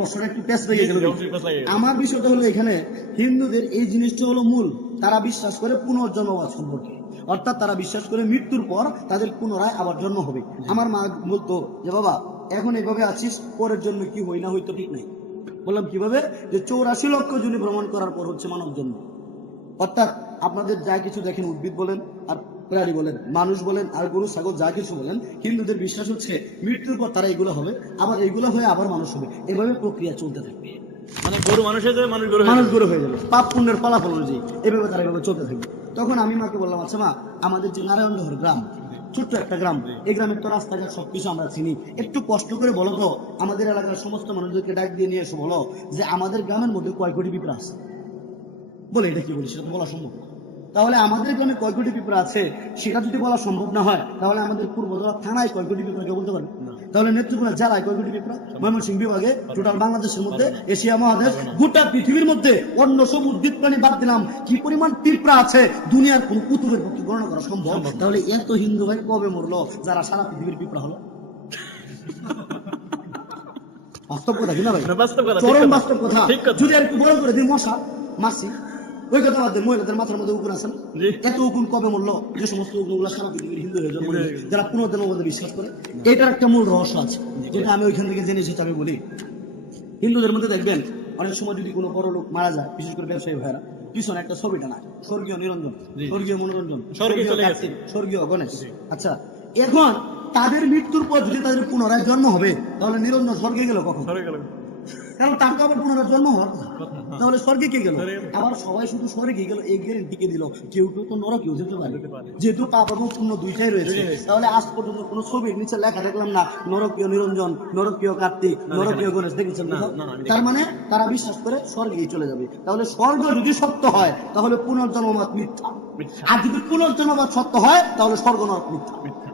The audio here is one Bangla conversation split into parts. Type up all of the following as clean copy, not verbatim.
প্রশ্নটা একটু পেঁচ লেগে গেল। আমার বিষয়টা হলো এখানে হিন্দুদের এই জিনিসটা হলো মূল, তারা বিশ্বাস করে পুনর্জন্মবাদ সম্পর্কে, অর্থাৎ তারা বিশ্বাস করে মৃত্যুর পর তাদের পুনরায় আবার জন্ম হবে। আমার মা বলতো যে বাবা এখন এইভাবে আছিস, পরের জন্য কি হই না হইতো ঠিক নাই। বললাম কিভাবে? যে 84 লক্ষ জুনি ভ্রমণ করার পর হচ্ছে মানব জন্ম। অর্থাৎ আপনাদের যা কিছু দেখেন, উদ্ভিদ বলেন আর প্রাণী বলেন, মানুষ বলেন আর গরু ছাগল যা কিছু বলেন, হিন্দুদের বিশ্বাস হচ্ছে মৃত্যুর পর তারা এগুলো হবে, আবার এগুলো হয়ে আবার মানুষ হবে, এভাবে প্রক্রিয়া চলতে থাকবে। মানে গরু মানুষ হয়ে যাবে, মানুষ গরু হয়ে যাবে, পাপ পুণ্যের ফলাফল অনুযায়ী এভাবে তারা এভাবে চলতে থাকবে। তখন আমি মাকে বললাম, আচ্ছা মা, আমাদের যে নারায়ণগড় গ্রাম, ছোট্ট একটা গ্রাম, এই গ্রামের তো রাস্তাঘাট সবকিছু আমরা চিনি, একটু কষ্ট করে বলো তো আমাদের এলাকার সমস্ত মানুষদেরকে ডাক দিয়ে নিয়ে এসে বলো যে আমাদের গ্রামের মধ্যে কয় কোটি পিঁপড়া আছে। বলে এটা কি বলি, সেটা তো বলা সম্ভব না। তাহলে আমাদের গ্রামে কয় কোটি পিঁপড়া আছে সেটা যদি বলা সম্ভব না হয়, তাহলে আমাদের পূর্বজলা থানায় কয় কোটি পিঁপড়া কেউ বলতে পারবে? তাহলে নেত্রকোনা জেলায় কয় কোটি পিঁপড়া? ময়মনসিংহ বিভাগে, টোটাল বাংলাদেশের মধ্যে, এশিয়া মহাদেশ, গোটা পৃথিবীর মধ্যে অন্য সব উদ্ভিদ প্রাণী বাদ দিলাম, কি পরিমাণ পিঁপড়া আছে দুনিয়ার কোন কুতুবের পক্ষে গণনা করা সম্ভব? তাহলে এত হিন্দু ভাই কবে মরলো যারা সারা পৃথিবীর পিঁপড়া হলো? বাস্তব কথা কিনা ভাই, চরম বাস্তব কথা। যদি আর একটু বড় করে দিই, মশা মাসি, ওই কথা বাদ দেন, মহিলাদের মাথার মধ্যে উকুন আছে না, এত উকুন কবে মরলো? যে সমস্ত উকুনগুলো সারা পৃথিবীর হিন্দু হয়ে জন্ম, যারা পুনর্জন্মবাদে বিশ্বাস করে। এটার একটা মূল রহস্য আছে, যেটা আমি ওইখান থেকে জেনেছি। আমি বলি, হিন্দুদের মধ্যে দেখবেন অনেক সময় যদি কোনো বড় লোক মারা যায়, বিশেষ করে ব্যবসায়ী ভাইয়েরা, পিছনে একটা ছবি টানা, স্বর্গীয় নিরঞ্জন, স্বর্গীয় মনোরঞ্জন, স্বর্গীয় গণেশ। আচ্ছা, এখন তাদের মৃত্যুর পর যদি তাদের পুনরায় জন্ম হবে, তাহলে নিরঞ্জন স্বর্গে গেল কখন? কারণ তাকে আবার পুনরায় জন্ম হওয়ার কথা, তাহলে স্বর্গে কে গেল? আবার সবাই শুধু স্বর্গে গেল এই গ্যারেন্টি দিল, কেউ কেউ তো নরকেও যেতে পারে, যেহেতু পাপ এবং পুণ্য দুইটাই রয়েছে। তাহলে আজ পর্যন্ত কোনো ছবির নিচে লেখা দেখলাম না নরকীয় নিরঞ্জন, নরকীয় কার্তিক, নরকীয় গণেশ, দেখেছেন? তার মানে তারা বিশ্বাস করে স্বর্গেই চলে যাবে। তাহলে স্বর্গ যদি সত্য হয় তাহলে পুনর্জন্মবাদ মিথ্যা, আর যদি পুনর্জন্মবাদ সত্য হয় তাহলে স্বর্গ নরক মিথ্যা।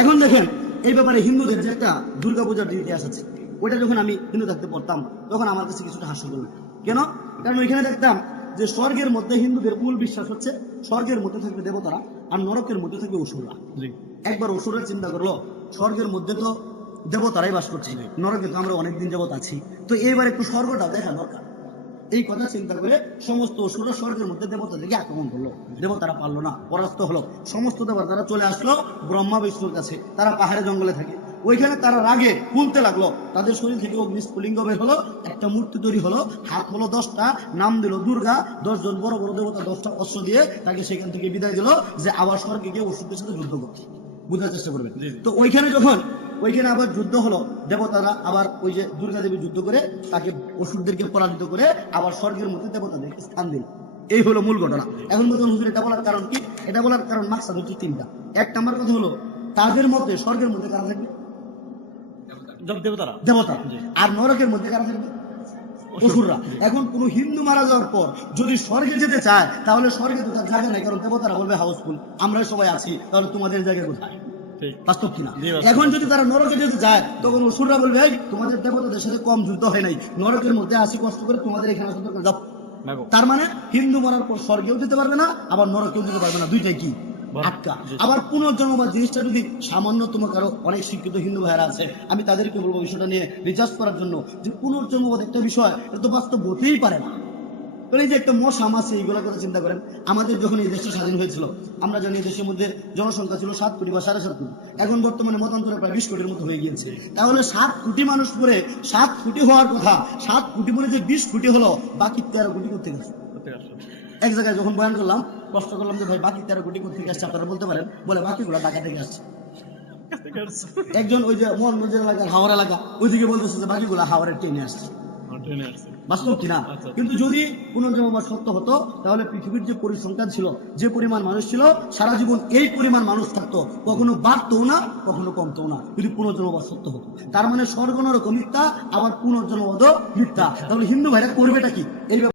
এখন দেখেন এই ব্যাপারে হিন্দুদের যে একটা দুর্গাপূজার ইতিহাস আছে, ওইটা যখন আমি হিন্দু থাকতে পড়তাম তখন আমার কাছে কিছুটা হাস্যকর লাগতো। কেন? কারণ ওইখানে দেখতাম যে স্বর্গের মধ্যে হিন্দুদের মূল বিশ্বাস হচ্ছে স্বর্গের মধ্যে থাকবে দেবতারা আর নরকের মধ্যে থাকবে অসুররা। একবার অসুররা চিন্তা করলো, স্বর্গের মধ্যে তো দেবতারাই বাস করছে, নরকে তো আমরা অনেকদিন যাবত আছি, তো এইবার একটু স্বর্গটা দেখা দরকার। এই কথা চিন্তা করে সমস্ত অসুররা স্বর্গের মধ্যে দেবতাদেরকে আক্রমণ করলো। দেবতারা পারলো না, পরাস্ত হলো। সমস্ত দেবতারা চলে আসলো ব্রহ্মা বিষ্ণুর কাছে। তারা পাহাড়ে জঙ্গলে থাকে, ওইখানে তারা রাগে ফুলতে লাগলো। তাদের শরীর থেকে অগ্নিস্ফুলিঙ্গ বের হলো, একটা মূর্তি তৈরি হলো, হাত হলো 10টা, নাম দিল দুর্গা। 10 জন বড় বড় দেবতা 10টা অস্ত্র দিয়ে তাকে সেখান থেকে বিদায় দিল যে আবার স্বর্গে গিয়ে অসুরদের সাথে যুদ্ধ করতে। বুঝার চেষ্টা করবেন। তো ওইখানে যখন ওইখানে আবার যুদ্ধ হলো, দেবতারা আবার ওই যে দুর্গা দেবী যুদ্ধ করে তাকে অসুরদেরকে পরাজিত করে আবার স্বর্গের মধ্যে দেবতাদেরকে স্থান দিল। এই হলো মূল ঘটনা। এখন বলতে হুজুর এটা বলার কারণ কি? এটা বলার কারণ মাকসাদ হচ্ছে 3টা। এক নাম্বার কথা হলো, তাদের মধ্যে স্বর্গের মধ্যে কারা থাকবে? দেবতা। আর নরকের মধ্যে কারা থাকবে? অসুররা। এখন কোন হিন্দু মারা যাওয়ার পর যদি স্বর্গে যেতে চায় তাহলে স্বর্গে তো তার জায়গা নাই, কারণ দেবতারা বলবে হাউসফুল, আমরা সবাই আছি, তাহলে তোমাদের জায়গা কোথায়? বাস্তব কিনা? এখন যদি তারা নরকে যেতে চায় তখন অসুররা বলবে তোমাদের দেবতাদের সাথে কম যুদ্ধ হয় নাই, নরকের মধ্যে আসি কষ্ট করে, তোমাদের এখানে আসতে যাও। তার মানে হিন্দু মরার পর স্বর্গেও যেতে পারবে না, আবার নরকেও যেতে পারবে না, দুইটাই কি আটকা। আবার পুনর্জন্মবাদ জিনিসটা যদি সামান্যতম কারো, অনেক শিক্ষিত হিন্দু ভাইরা আছে, আমি তাদেরকে বলবো বিষয়টা নিয়ে রিসার্চ করার জন্য, যে পুনর্জন্মবাদ একটা বিষয়, এটা তো বাস্তব হতেই পারে না। এই যে একটা মশা মাছি, এইগুলা কথা চিন্তা করেন। আমাদের যখন এই দেশটা স্বাধীন হয়েছিল, আমরা জানি এই দেশের মধ্যে জনসংখ্যা ছিল 7 কোটি বা 7.5 কোটি, এখন বর্তমানে মতান্তরে প্রায় 20 কোটির মতো হয়ে গিয়েছে। তাহলে 7 কোটি মানুষ পরে 7 কোটি হওয়ার কথা, 7 কোটি বলে যে 20 কোটি হলো, বাকি 13 কোটি করতে গেছে। এক জায়গায় যখন বয়ান করলাম, কষ্ট করলাম যে ভাই বাকি 13 কোটি কোথেকে আসছে আপনারা বলতে পারেন, বলে বাকিগুলো ঢাকা থেকে আসছে। একজন ওই যে মোহাম্মদ এলাকার হাওড় এলাকা, ওইদিকে বলতেছে যে বাকিগুলো হাওড়ের ট্রেনে আসছে। বাস্তব কিনা? কিন্তু যদি পুনর্জন্মবাদ সত্য হতো তাহলে পৃথিবীর যে পরিসংখ্যান ছিল, যে পরিমাণ মানুষ ছিল, সারা জীবন এই পরিমাণ মানুষ থাকতো, কখনো বাড়তো না কখনো কমতো না, যদি পুনর্জন্মবাদ সত্য হতো। তার মানে স্বর্গ নরক মিথ্যা, আবার পুনর্জন্মবাদও মিথ্যা। তাহলে হিন্দু ভাইরা করবেটা কি? এই